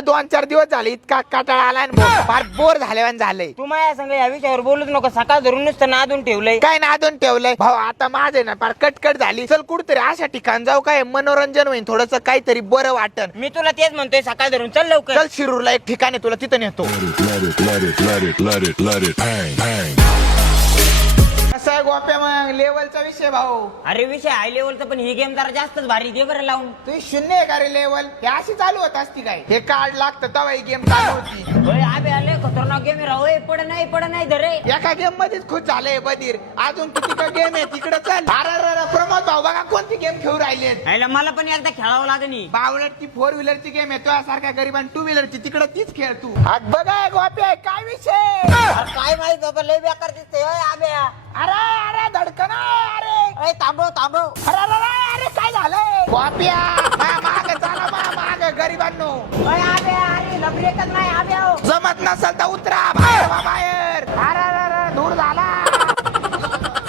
मला 2-4 दिवस झाले इतका कंटाळा आलाय फार बोर झाल्यावान झालंय. तू माझ्या संग या विषयावर बोलूच नको. सकाळ धरून नुसतं नादून ठेवलंय. काय नादून ठेवलंय भाऊ. आता माझे ना फार कटकट झाली. चल कुठतरी अशा ठिकाण जाऊ काय मनोरंजन होईल थोडस काहीतरी बरं वाटन. मी तुला तेच म्हणतोय सकाळ धरून चल लवकर. चल शिरूरला एक ठिकाण आहे तुला तिथं नेतो. कसं आहे गोप्या मग लेवलचा विषय भाऊ. अरे विषय हाय लेवलचा पण ही गेम जरा जास्तच भारी दे बरं लावून. तू 0 आहे का रे लेवल. हे अशी चालू होत असती काय. हे कार्ड लागतं तेव्हा ही गेम चालू होती. होय आबे आले खतरनाक गेम राहू. पड नाही धरे. एका गेम मध्येच खुश झालंय बधीर. अजून किती का गेम आहे तिकडे चल. अरे प्रमोद भाऊ बघा कोणती गेम खेळू राहिलेत. मला पण एकदा खेळावं लागेल. बावळटची 4 व्हीलरची गेम आहे. तुझ्यासारख्या गरीबान 2 व्हीलरची तिकडे तीच खेळ तू. आज बघा गोप्या काय विषय. काय माहित बाबा लय बेकार दिसतंय. आब्या अरे धडकन अरे थांबव. अरे काय झालंय गोप्या. माग चला माग गरीबांनो. आब्या अरे ब्रेकच नाही आब्या. जमत नसल तर उतरा बाहेर बाबा.